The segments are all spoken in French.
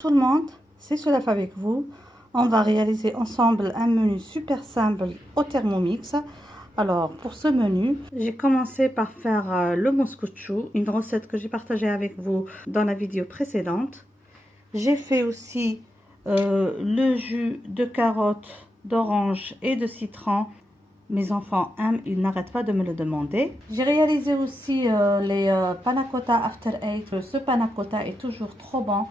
Tout le monde, c'est Solaf avec vous. On va réaliser ensemble un menu super simple au Thermomix. Alors pour ce menu, j'ai commencé par faire le mouskoutchou, une recette que j'ai partagée avec vous dans la vidéo précédente. J'ai fait aussi le jus de carotte, d'orange et de citron. Mes enfants aiment, ils n'arrêtent pas de me le demander. J'ai réalisé aussi les panna cotta after 8. Ce panna cotta est toujours trop bon.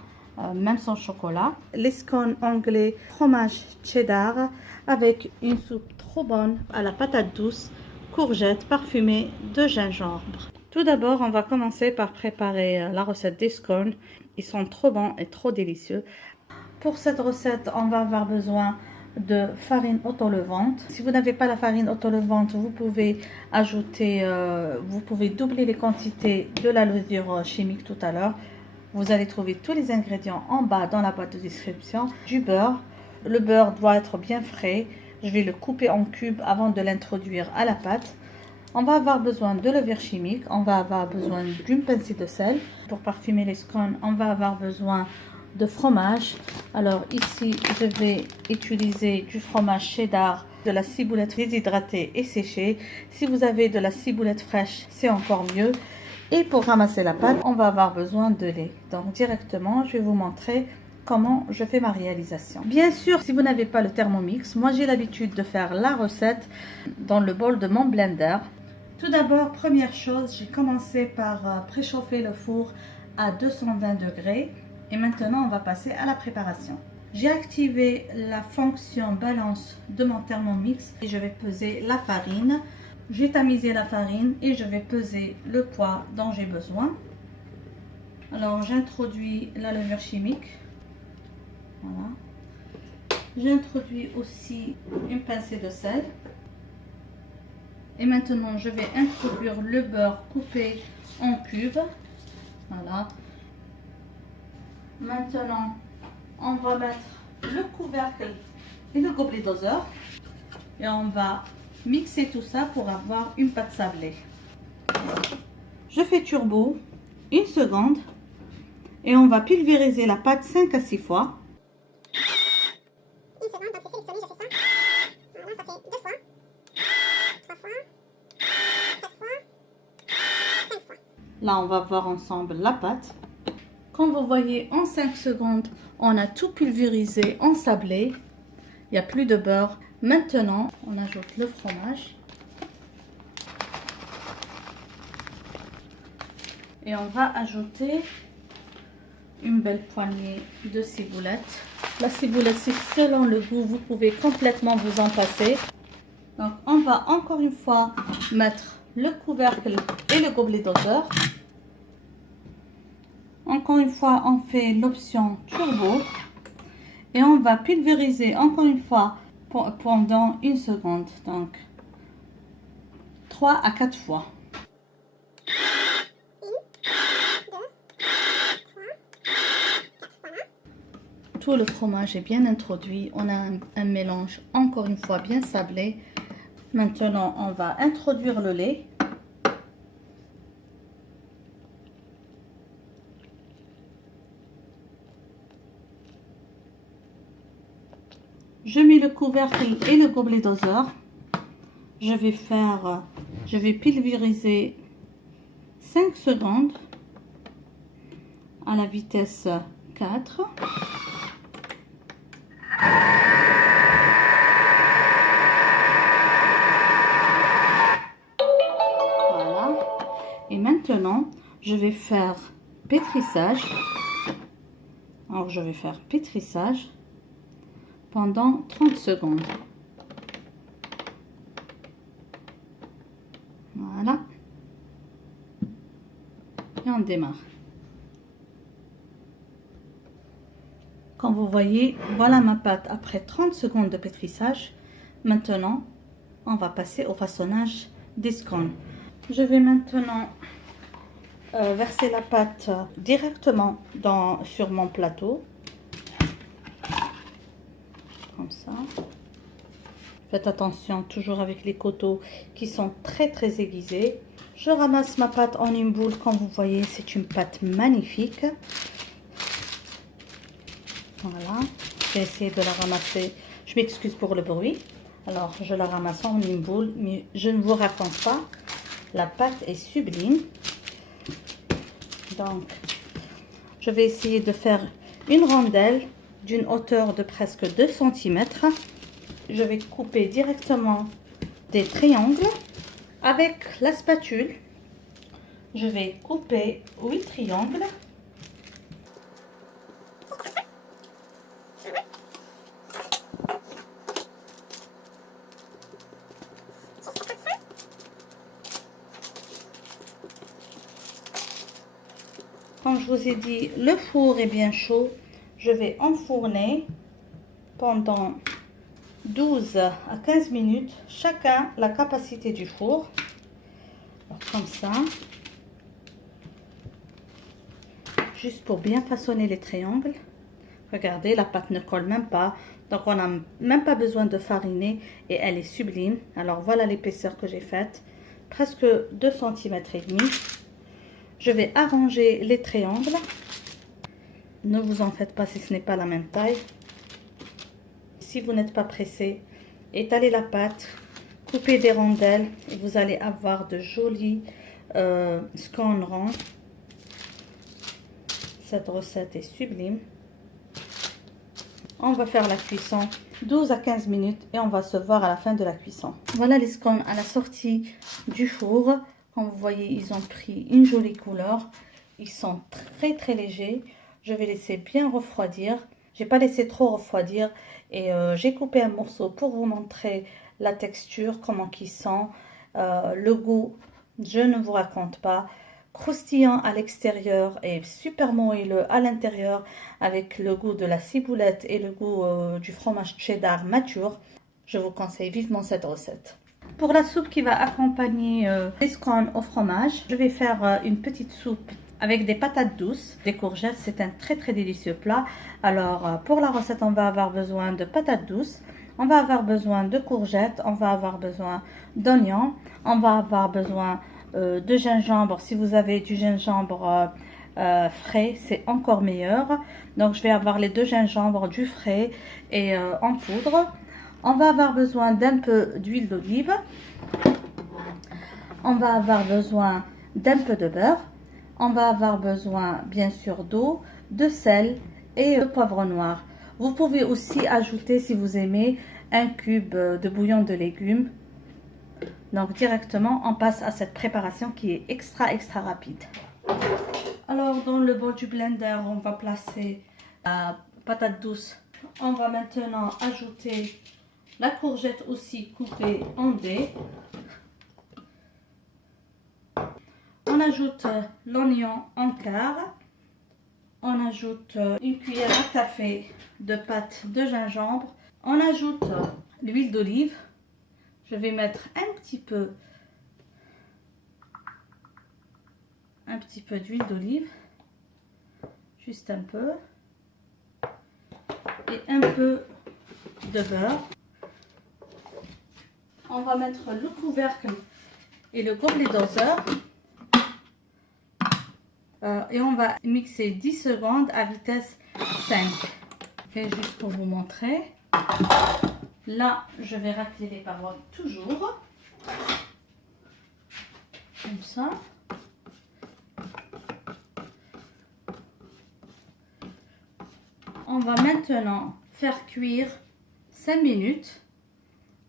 Même sans chocolat. Les scones anglais, fromage cheddar avec une soupe trop bonne à la patate douce, courgettes parfumées de gingembre. Tout d'abord, on va commencer par préparer la recette des scones. Ils sont trop bons et trop délicieux. Pour cette recette, on va avoir besoin de farine autolevante. Si vous n'avez pas la farine autolevante, vous pouvez ajouter, vous pouvez doubler les quantités de la levure chimique tout à l'heure. Vous allez trouver tous les ingrédients en bas dans la boîte de description. Du beurre. Le beurre doit être bien frais. Je vais le couper en cubes avant de l'introduire à la pâte. On va avoir besoin de levure chimique. On va avoir besoin d'une pincée de sel. Pour parfumer les scones, on va avoir besoin de fromage. Alors ici, je vais utiliser du fromage cheddar, de la ciboulette déshydratée et séchée. Si vous avez de la ciboulette fraîche, c'est encore mieux. Et pour ramasser la pâte, on va avoir besoin de lait. Donc directement, je vais vous montrer comment je fais ma réalisation. Bien sûr, si vous n'avez pas le Thermomix, moi j'ai l'habitude de faire la recette dans le bol de mon blender. Tout d'abord, première chose, j'ai commencé par préchauffer le four à 220 degrés. Et maintenant, on va passer à la préparation. J'ai activé la fonction balance de mon Thermomix et je vais peser la farine. J'ai tamisé la farine et je vais peser le poids dont j'ai besoin. Alors j'introduis la levure chimique. Voilà. J'introduis aussi une pincée de sel. Et maintenant je vais introduire le beurre coupé en cubes. Voilà. Maintenant on va mettre le couvercle et le gobelet doseur. Et on va mixer tout ça pour avoir une pâte sablée. Je fais turbo 1 seconde et on va pulvériser la pâte 5 à 6 fois. 1 seconde, donc c'est sélectionné, je fais ça. Voilà, ça fait 2 fois, 3 fois, 4 fois, 5 fois. Là, on va voir ensemble la pâte. Comme vous voyez, en 5 secondes, on a tout pulvérisé, ensablé. Il n'y a plus de beurre. Maintenant, on ajoute le fromage. Et on va ajouter une belle poignée de ciboulette. La ciboulette, c'est selon le goût. Vous pouvez complètement vous en passer. Donc, on va encore une fois mettre le couvercle et le gobelet doseur. Encore une fois, on fait l'option turbo. Et on va pulvériser encore une fois pendant 1 seconde, donc 3 à 4 fois. 1, 2, 3, 4 fois. Tout le fromage est bien introduit. On a un mélange encore une fois bien sablé. Maintenant, on va introduire le lait. Je mets le couvercle et le gobelet doseur. Je vais pulvériser 5 secondes à la vitesse 4. Voilà. Et maintenant, je vais faire pétrissage. Alors, je vais faire pétrissage pendant 30 secondes. Voilà. Et on démarre. Comme vous voyez, voilà ma pâte après 30 secondes de pétrissage. Maintenant, on va passer au façonnage des scones. Je vais maintenant verser la pâte directement sur mon plateau. Comme ça. Faites attention toujours avec les coteaux qui sont très aiguisés. Je ramasse ma pâte en une boule. Comme vous voyez, c'est une pâte magnifique. Voilà, j'ai essayé de la ramasser. Je m'excuse pour le bruit. Alors, je la ramasse en une boule, mais je ne vous raconte pas. La pâte est sublime. Donc, je vais essayer de faire une rondelle d'une hauteur de presque 2 cm. Je vais couper directement des triangles. Avec la spatule, je vais couper 8 triangles. Comme je vous ai dit, le four est bien chaud. Je vais enfourner pendant 12 à 15 minutes, chacun la capacité du four. Alors, comme ça, juste pour bien façonner les triangles. Regardez, la pâte ne colle même pas, donc on n'a même pas besoin de fariner et elle est sublime. Alors voilà l'épaisseur que j'ai faite, presque 2 cm et demi. Je vais arranger les triangles. Ne vous en faites pas si ce n'est pas la même taille. Si vous n'êtes pas pressé, étalez la pâte, coupez des rondelles et vous allez avoir de jolis scones ronds. Cette recette est sublime. On va faire la cuisson 12 à 15 minutes et on va se voir à la fin de la cuisson. Voilà les scones à la sortie du four. Comme vous voyez, ils ont pris une jolie couleur. Ils sont très légers. Je vais laisser bien refroidir. J'ai pas laissé trop refroidir. Et j'ai coupé un morceau pour vous montrer la texture, comment ils sont. Le goût, je ne vous raconte pas. Croustillant à l'extérieur et super moelleux à l'intérieur avec le goût de la ciboulette et le goût du fromage cheddar mature. Je vous conseille vivement cette recette. Pour la soupe qui va accompagner les scones au fromage, je vais faire une petite soupe avec des patates douces, des courgettes. C'est un très délicieux plat. Alors pour la recette, on va avoir besoin de patates douces, on va avoir besoin de courgettes, on va avoir besoin d'oignons, on va avoir besoin de gingembre. Si vous avez du gingembre frais, c'est encore meilleur. Donc je vais avoir les 2 gingembres, du frais et en poudre. On va avoir besoin d'un peu d'huile d'olive. On va avoir besoin d'un peu de beurre. On va avoir besoin bien sûr d'eau, de sel et de poivre noir. Vous pouvez aussi ajouter, si vous aimez, un cube de bouillon de légumes. Donc directement, on passe à cette préparation qui est extra rapide. Alors dans le bol du blender, on va placer la patate douce. On va maintenant ajouter la courgette aussi coupée en dés. On ajoute l'oignon en quart. On ajoute une cuillère à café de pâte de gingembre. On ajoute l'huile d'olive. Je vais mettre un petit peu d'huile d'olive. Juste un peu. Et un peu de beurre. On va mettre le couvercle et le gobelet doseur. Et on va mixer 10 secondes à vitesse 5. Okay, juste pour vous montrer. Là, je vais racler les parois toujours. Comme ça. On va maintenant faire cuire 5 minutes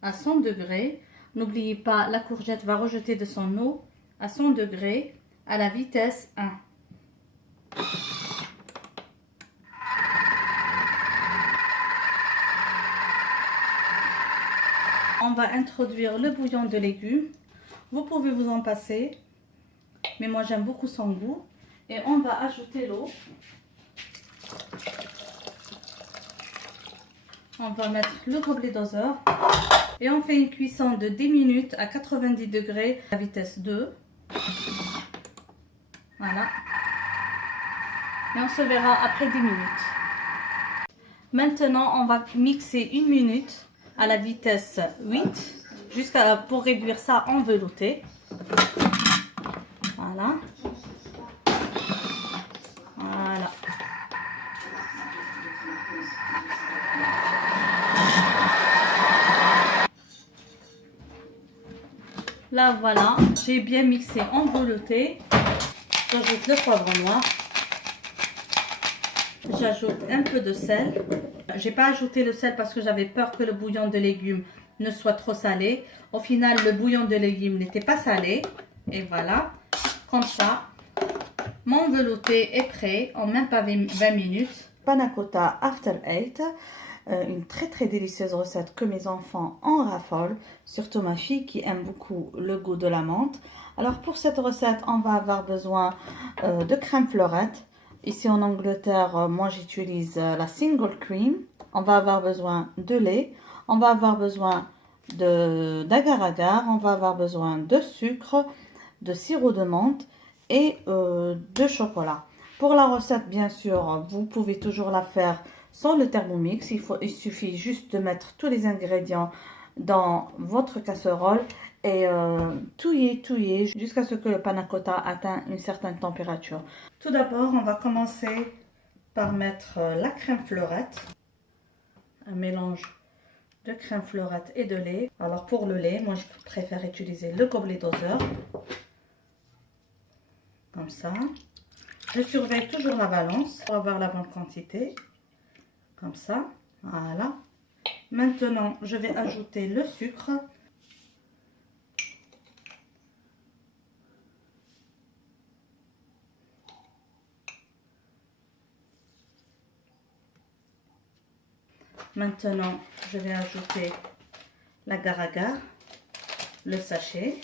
à 100 degrés. N'oubliez pas, la courgette va rejeter de son eau à 100 degrés à la vitesse 1. On va introduire le bouillon de légumes. Vous pouvez vous en passer, mais moi j'aime beaucoup son goût. Et on va ajouter l'eau. On va mettre le gobelet doseur. Et on fait une cuisson de 10 minutes à 90 degrés à vitesse 2. Voilà. Et on se verra après 10 minutes. Maintenant, on va mixer 1 minute à la vitesse 8 pour réduire ça en velouté. Voilà. Voilà. Là, voilà, j'ai bien mixé en velouté. J'ajoute le poivre noir. J'ajoute un peu de sel. J'ai pas ajouté le sel parce que j'avais peur que le bouillon de légumes ne soit trop salé. Au final, le bouillon de légumes n'était pas salé. Et voilà, comme ça, mon velouté est prêt en même pas 20 minutes. Panna cotta After 8. Une très délicieuse recette que mes enfants en raffolent, surtout ma fille qui aime beaucoup le goût de la menthe. Alors pour cette recette, on va avoir besoin de crème fleurette. Ici en Angleterre, moi j'utilise la single cream. On va avoir besoin de lait, on va avoir besoin d'agar-agar, on va avoir besoin de sucre, de sirop de menthe et de chocolat. Pour la recette, bien sûr, vous pouvez toujours la faire sans le Thermomix. Il suffit juste de mettre tous les ingrédients dans votre casserole et touiller jusqu'à ce que le panna cotta atteigne une certaine température. Tout d'abord, on va commencer par mettre la crème fleurette, un mélange de crème fleurette et de lait. Alors pour le lait, moi je préfère utiliser le gobelet doseur, comme ça. Je surveille toujours la balance pour avoir la bonne quantité, comme ça, voilà. Maintenant, je vais ajouter le sucre. Maintenant, je vais ajouter l'agar-agar, le sachet.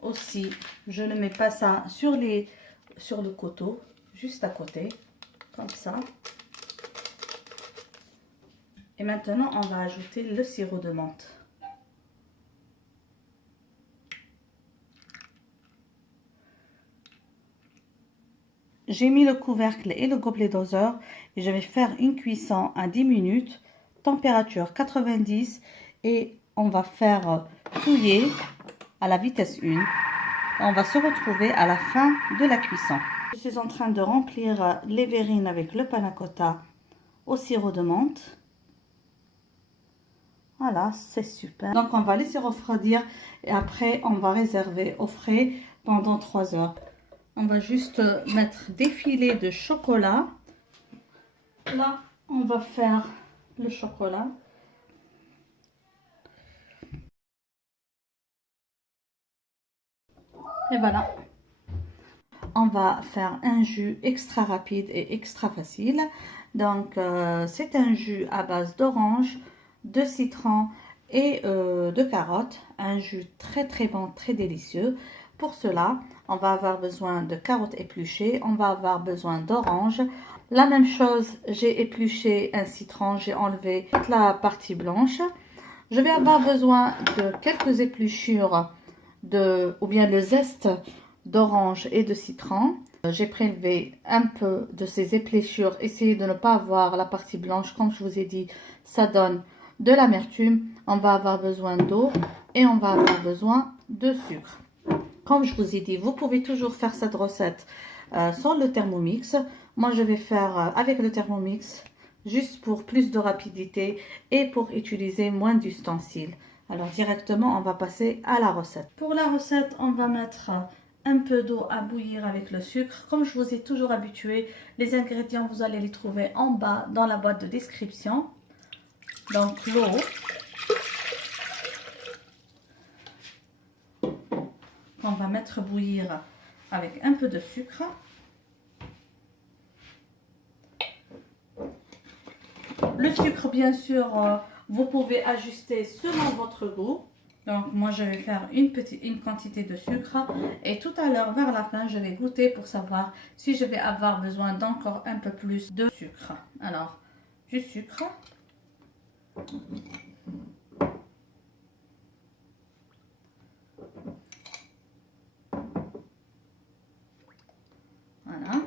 Aussi, je ne mets pas ça sur le coteau, juste à côté, comme ça. Et maintenant, on va ajouter le sirop de menthe. J'ai mis le couvercle et le gobelet doseur et je vais faire une cuisson à 10 minutes, température 90 et on va faire touiller à la vitesse 1. On va se retrouver à la fin de la cuisson. Je suis en train de remplir les verrines avec le panna cotta au sirop de menthe. Voilà, c'est super. Donc on va laisser refroidir et après on va réserver au frais pendant 3 heures. On va juste mettre des filets de chocolat. Là, on va faire le chocolat. Et voilà. On va faire un jus extra rapide et extra facile. Donc, c'est un jus à base d'orange, de citron et de carottes. Un jus très bon, très délicieux. Pour cela, on va avoir besoin de carottes épluchées. On va avoir besoin d'orange. La même chose, j'ai épluché un citron. J'ai enlevé toute la partie blanche. Je vais avoir besoin de quelques épluchures ou bien le zeste d'orange et de citron. J'ai prélevé un peu de ces épluchures. Essayez de ne pas avoir la partie blanche. Comme je vous ai dit, ça donne de l'amertume. On va avoir besoin d'eau et on va avoir besoin de sucre. Comme je vous ai dit, vous pouvez toujours faire cette recette sans le Thermomix. Moi, je vais faire avec le Thermomix juste pour plus de rapidité et pour utiliser moins d'ustensiles. Alors directement, on va passer à la recette. Pour la recette, on va mettre un peu d'eau à bouillir avec le sucre. Comme je vous ai toujours habitué, les ingrédients, vous allez les trouver en bas dans la boîte de description. Donc l'eau. On va mettre bouillir avec un peu de sucre. Le sucre, bien sûr, vous pouvez ajuster selon votre goût. Donc, moi, je vais faire une quantité de sucre. Et tout à l'heure, vers la fin, je vais goûter pour savoir si je vais avoir besoin d'encore un peu plus de sucre. Alors, du sucre. Voilà.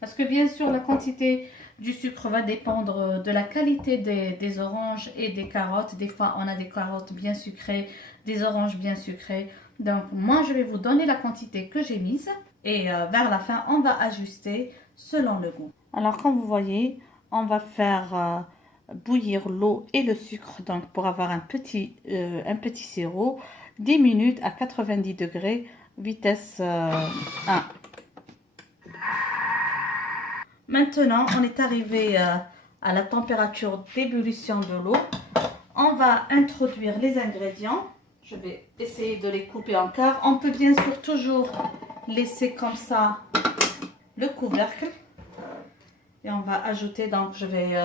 Parce que bien sûr, la quantité du sucre va dépendre de la qualité des oranges et des carottes. Des fois, on a des carottes bien sucrées, des oranges bien sucrées. Donc, moi, je vais vous donner la quantité que j'ai mise. Et vers la fin, on va ajuster selon le goût. Alors comme vous voyez, on va faire bouillir l'eau et le sucre donc pour avoir un petit sirop. 10 minutes à 90 degrés, vitesse 1. Maintenant, on est arrivé à la température d'ébullition de l'eau. On va introduire les ingrédients. Je vais essayer de les couper en quart. On peut bien sûr toujours laisser comme ça le couvercle. Et on va ajouter, donc je vais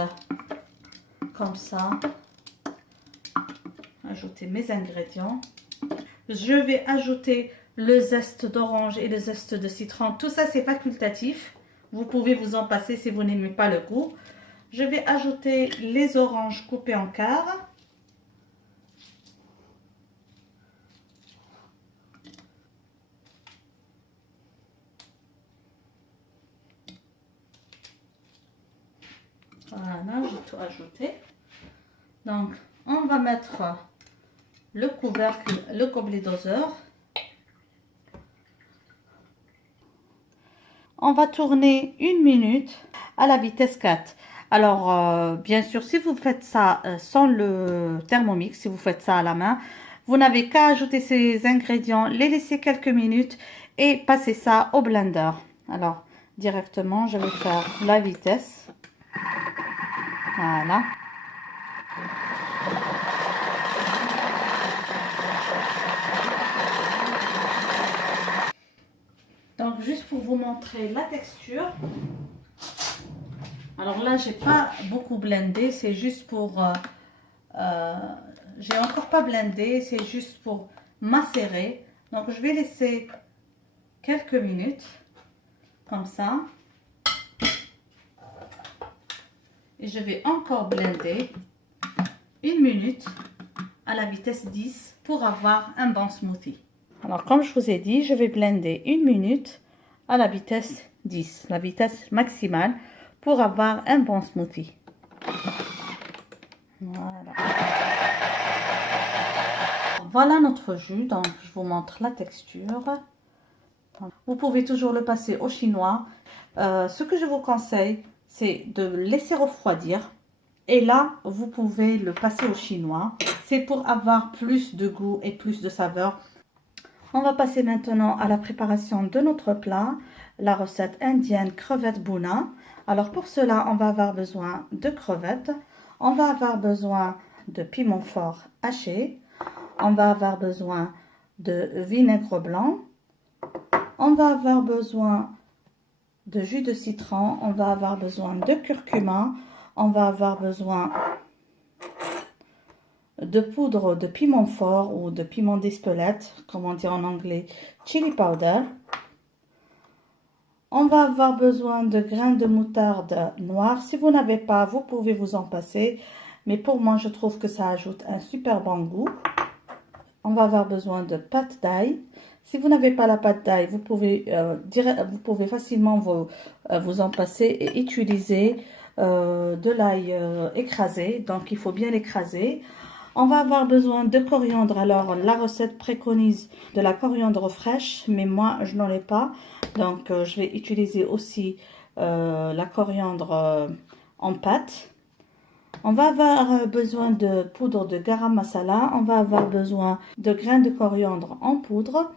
comme ça ajouter mes ingrédients. Je vais ajouter le zeste d'orange et le zeste de citron. Tout ça, c'est facultatif. Vous pouvez vous en passer si vous n'aimez pas le goût. Je vais ajouter les oranges coupées en quart. Voilà, j'ai tout ajouté. Donc, on va mettre le couvercle, le gobelet doseur. On va tourner 1 minute à la vitesse 4. Alors, bien sûr, si vous faites ça sans le Thermomix, si vous faites ça à la main, vous n'avez qu'à ajouter ces ingrédients, les laisser quelques minutes et passer ça au blender. Alors, directement, je vais faire la vitesse. Voilà. Donc, juste pour vous montrer la texture. Alors là, j'ai pas beaucoup blendé, c'est juste pour... j'ai encore pas blendé, c'est juste pour macérer. Donc, je vais laisser quelques minutes, comme ça. Et je vais encore blender 1 minute à la vitesse 10 pour avoir un bon smoothie. Alors, comme je vous ai dit, je vais blender 1 minute à la vitesse 10, la vitesse maximale, pour avoir un bon smoothie. Voilà. Voilà notre jus, donc je vous montre la texture. Vous pouvez toujours le passer au chinois. Ce que je vous conseille, c'est de le laisser refroidir. Et là, vous pouvez le passer au chinois. C'est pour avoir plus de goût et plus de saveur. On va passer maintenant à la préparation de notre plat, la recette indienne crevette bhuna. Alors pour cela, on va avoir besoin de crevettes, on va avoir besoin de piment fort haché, on va avoir besoin de vinaigre blanc, on va avoir besoin de jus de citron, on va avoir besoin de curcuma, on va avoir besoin de poudre de piment fort ou de piment d'Espelette, comme on dit en anglais, chili powder. On va avoir besoin de grains de moutarde noire. Si vous n'avez pas, vous pouvez vous en passer. Mais pour moi, je trouve que ça ajoute un super bon goût. On va avoir besoin de pâte d'ail. Si vous n'avez pas la pâte d'ail, vous pouvez facilement vous en passer et utiliser de l'ail écrasé. Donc, il faut bien l'écraser. On va avoir besoin de coriandre. Alors, la recette préconise de la coriandre fraîche, mais moi, je n'en ai pas. Donc, je vais utiliser aussi la coriandre en pâte. On va avoir besoin de poudre de garam masala. On va avoir besoin de grains de coriandre en poudre.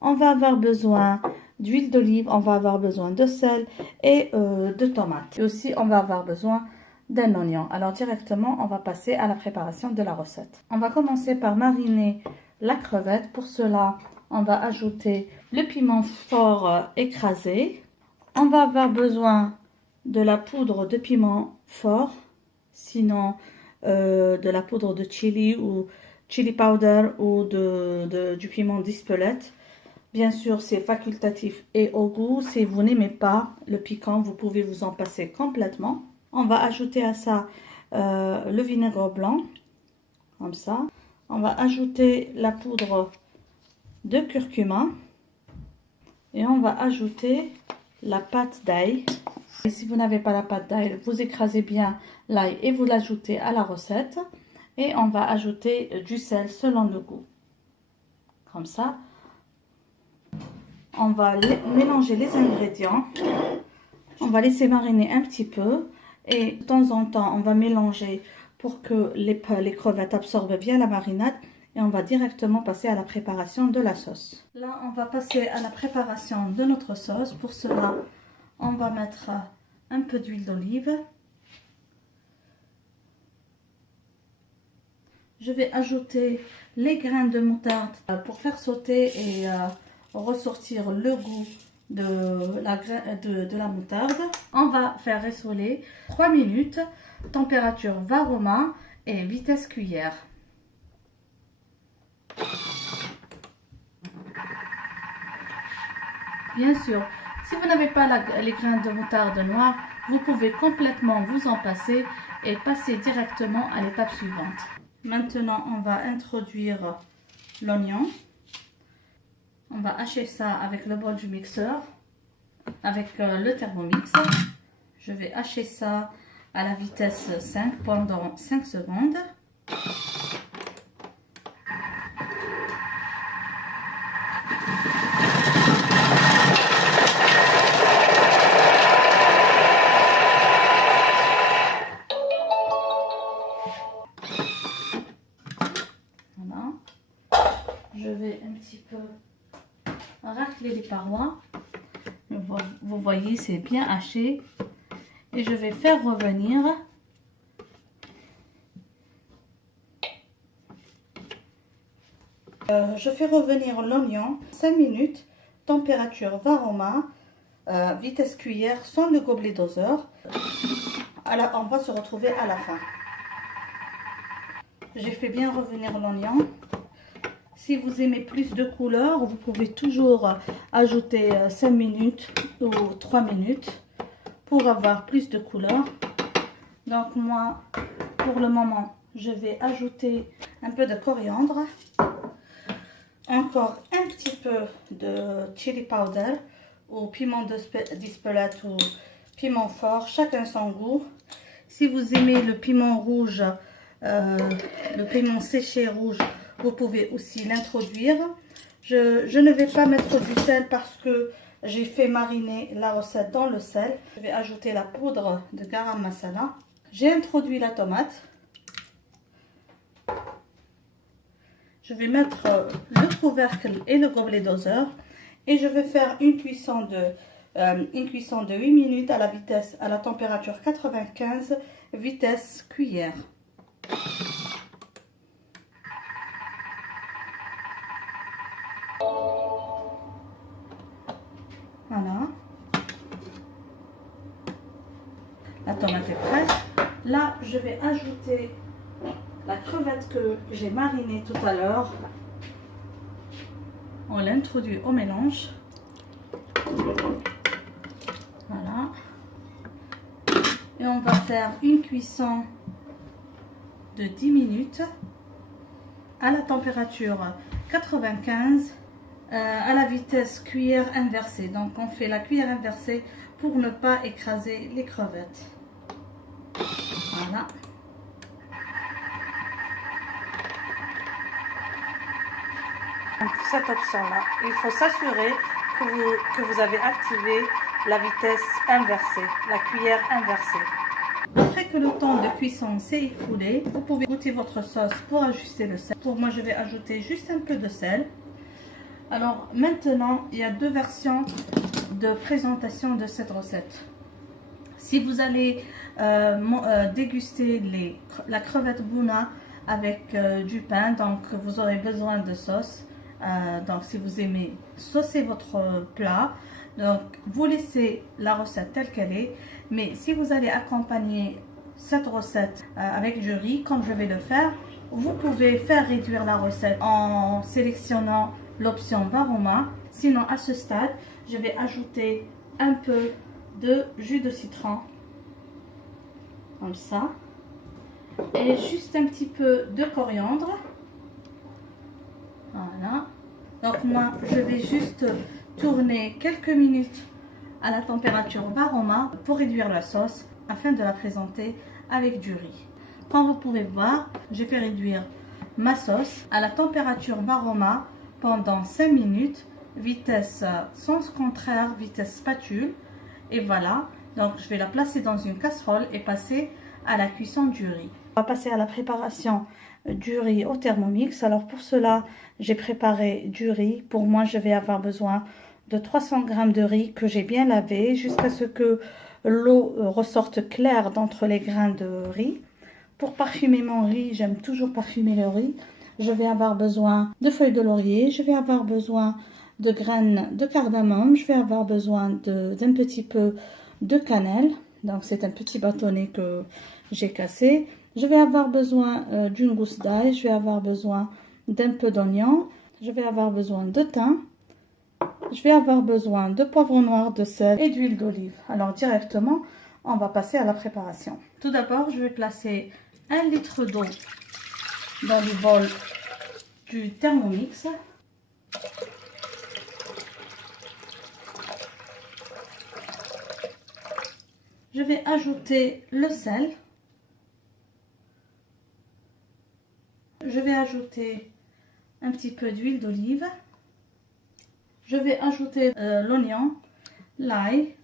On va avoir besoin d'huile d'olive. On va avoir besoin de sel et de tomates. Et aussi, on va avoir besoin d'un oignon. Alors directement, on va passer à la préparation de la recette. On va commencer par mariner la crevette. Pour cela, on va ajouter le piment fort écrasé. On va avoir besoin de la poudre de piment fort, sinon de la poudre de chili ou chili powder ou du piment d'Espelette. Bien sûr, c'est facultatif et au goût. Si vous n'aimez pas le piquant, vous pouvez vous en passer complètement. On va ajouter à ça le vinaigre blanc, comme ça. On va ajouter la poudre de curcuma et on va ajouter la pâte d'ail. Et si vous n'avez pas la pâte d'ail, vous écrasez bien l'ail et vous l'ajoutez à la recette. Et on va ajouter du sel selon le goût. Comme ça. On va mélanger les ingrédients On va laisser mariner un petit peu et de temps en temps, on va mélanger pour que les crevettes absorbent bien la marinade. Et on va directement passer à la préparation de la sauce. Là, on va passer à la préparation de notre sauce. Pour cela, on va mettre un peu d'huile d'olive. Je vais ajouter les grains de moutarde pour faire sauter et ressortir le goût de la moutarde. On va faire rissoler 3 minutes, température Varoma et vitesse cuillère. Bien sûr, si vous n'avez pas les grains de moutarde noire, vous pouvez complètement vous en passer et passer directement à l'étape suivante. Maintenant, on va introduire l'oignon. On va hacher ça avec le bol du mixeur, avec le Thermomix. Je vais hacher ça à la vitesse 5 pendant 5 secondes. Voilà. Je vais un petit peu racler les parois. Vous voyez, c'est bien haché. Et je vais faire revenir je fais revenir l'oignon 5 minutes, température Varoma, vitesse cuillère sans le gobelet doseur. On va se retrouver à la fin. J'ai fait bien revenir l'oignon. Si vous aimez plus de couleur, vous pouvez toujours ajouter 5 minutes ou 3 minutes pour avoir plus de couleur. Donc moi, pour le moment, je vais ajouter un peu de coriandre. Encore un petit peu de chili powder ou piment d'Espelette ou piment fort, chacun son goût. Si vous aimez le piment rouge, le piment séché rouge, vous pouvez aussi l'introduire. Je ne vais pas mettre du sel parce que j'ai fait mariner la recette dans le sel. Je vais ajouter la poudre de garam masala. J'ai introduit la tomate. Je vais mettre le couvercle et le gobelet doseur et je vais faire une cuisson de 8 minutes à la température 95, vitesse cuillère. Voilà. La tomate est prête. Là, je vais ajouter la crevette que j'ai marinée tout à l'heure. On l'introduit au mélange. Voilà. Et on va faire une cuisson de 10 minutes à la température 95 à la vitesse cuillère inversée. Donc on fait la cuillère inversée pour ne pas écraser les crevettes. Voilà. Donc, cette option-là, il faut s'assurer que vous avez activé la vitesse inversée, la cuillère inversée. Après que le temps de cuisson s'est écoulé, vous pouvez goûter votre sauce pour ajuster le sel. Pour moi, je vais ajouter juste un peu de sel. Alors maintenant, il y a deux versions de présentation de cette recette. Si vous allez déguster la crevette Buna avec du pain, donc vous aurez besoin de sauce. Donc si vous aimez saucer votre plat, donc vous laissez la recette telle qu'elle est. Mais si vous allez accompagner cette recette avec du riz, comme je vais le faire, vous pouvez faire réduire la recette en sélectionnant l'option Varoma. Sinon, à ce stade, je vais ajouter un peu de jus de citron, comme ça, et juste un petit peu de coriandre. Voilà. Donc moi, je vais juste tourner quelques minutes à la température Varoma pour réduire la sauce afin de la présenter avec du riz. Comme vous pouvez voir, je fais réduire ma sauce à la température Varoma pendant 5 minutes, vitesse sens contraire, vitesse spatule. Et voilà, Donc je vais la placer dans une casserole et passer à la cuisson du riz. On va passer à la préparation du riz au Thermomix. Alors pour cela, j'ai préparé du riz. Pour moi, je vais avoir besoin de 300 g de riz que j'ai bien lavé jusqu'à ce que l'eau ressorte claire d'entre les grains de riz. Pour parfumer mon riz, j'aime toujours parfumer le riz. Je vais avoir besoin de feuilles de laurier, je vais avoir besoin de graines de cardamome, je vais avoir besoin d'un petit peu de cannelle. Donc c'est un petit bâtonnet que j'ai cassé. Je vais avoir besoin d'une gousse d'ail, je vais avoir besoin d'un peu d'oignon, je vais avoir besoin de thym, je vais avoir besoin de poivre noir, de sel et d'huile d'olive. Alors directement, on va passer à la préparation. Tout d'abord, je vais placer 1 litre d'eau dans le bol du Thermomix. Je vais ajouter le sel. Je vais ajouter un petit peu d'huile d'olive. Je vais ajouter l'oignon, l'ail,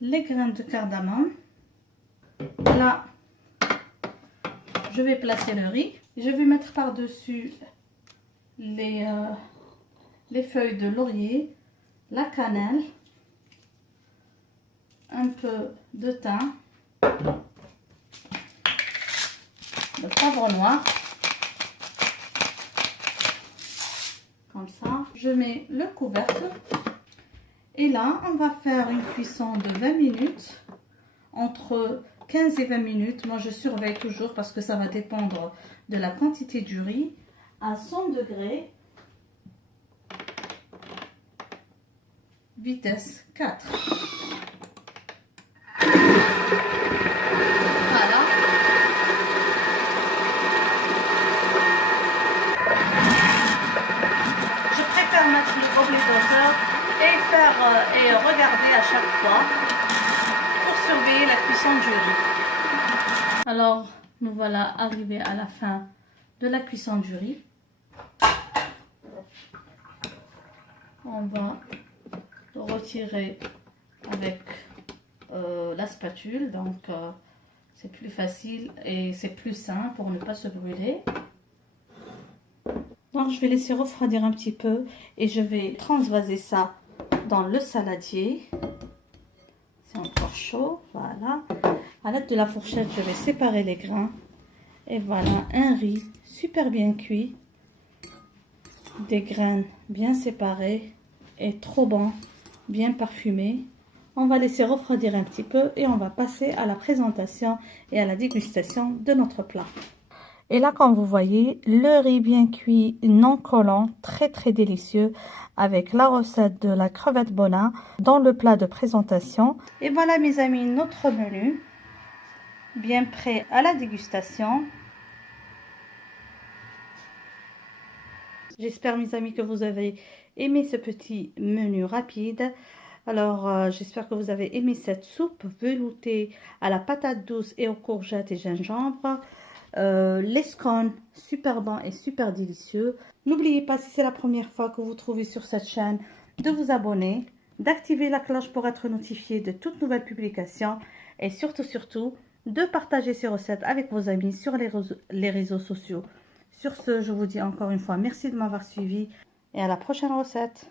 les graines de cardamome. Là, je vais placer le riz. Je vais mettre par-dessus les feuilles de laurier, la cannelle, un peu de thym, le poivre noir. Comme ça, je mets le couvercle. Et là, on va faire une cuisson de 20 minutes, entre 15 et 20 minutes. Moi, je surveille toujours parce que ça va dépendre de la quantité du riz. À 100 degrés, vitesse 4. Voilà. Je préfère mettre le gobelet doseur et regarder à chaque fois pour surveiller la cuisson du riz. Alors, nous voilà arrivés à la fin de la cuisson du riz. On va le retirer avec la spatule, donc c'est plus facile et c'est plus sain pour ne pas se brûler. Donc je vais laisser refroidir un petit peu et je vais transvaser ça dans le saladier. C'est encore chaud, voilà. À l'aide de la fourchette, je vais séparer les grains. Et voilà, un riz super bien cuit. Des graines bien séparées et trop bon, bien parfumé. On va laisser refroidir un petit peu et on va passer à la présentation et à la dégustation de notre plat. Et là, comme vous voyez, le riz bien cuit, non collant, très très délicieux, avec la recette de la crevette bona dans le plat de présentation. Et voilà mes amis, notre menu, bien prêt à la dégustation. J'espère mes amis que vous avez aimé ce petit menu rapide. Alors j'espère que vous avez aimé cette soupe veloutée à la patate douce et aux courgettes et gingembre. Les scones, super bons et super délicieux. N'oubliez pas, si c'est la première fois que vous trouvez sur cette chaîne, de vous abonner, d'activer la cloche pour être notifié de toutes nouvelles publications et surtout de partager ces recettes avec vos amis sur les réseaux sociaux. Sur ce, je vous dis encore une fois merci de m'avoir suivi et à la prochaine recette.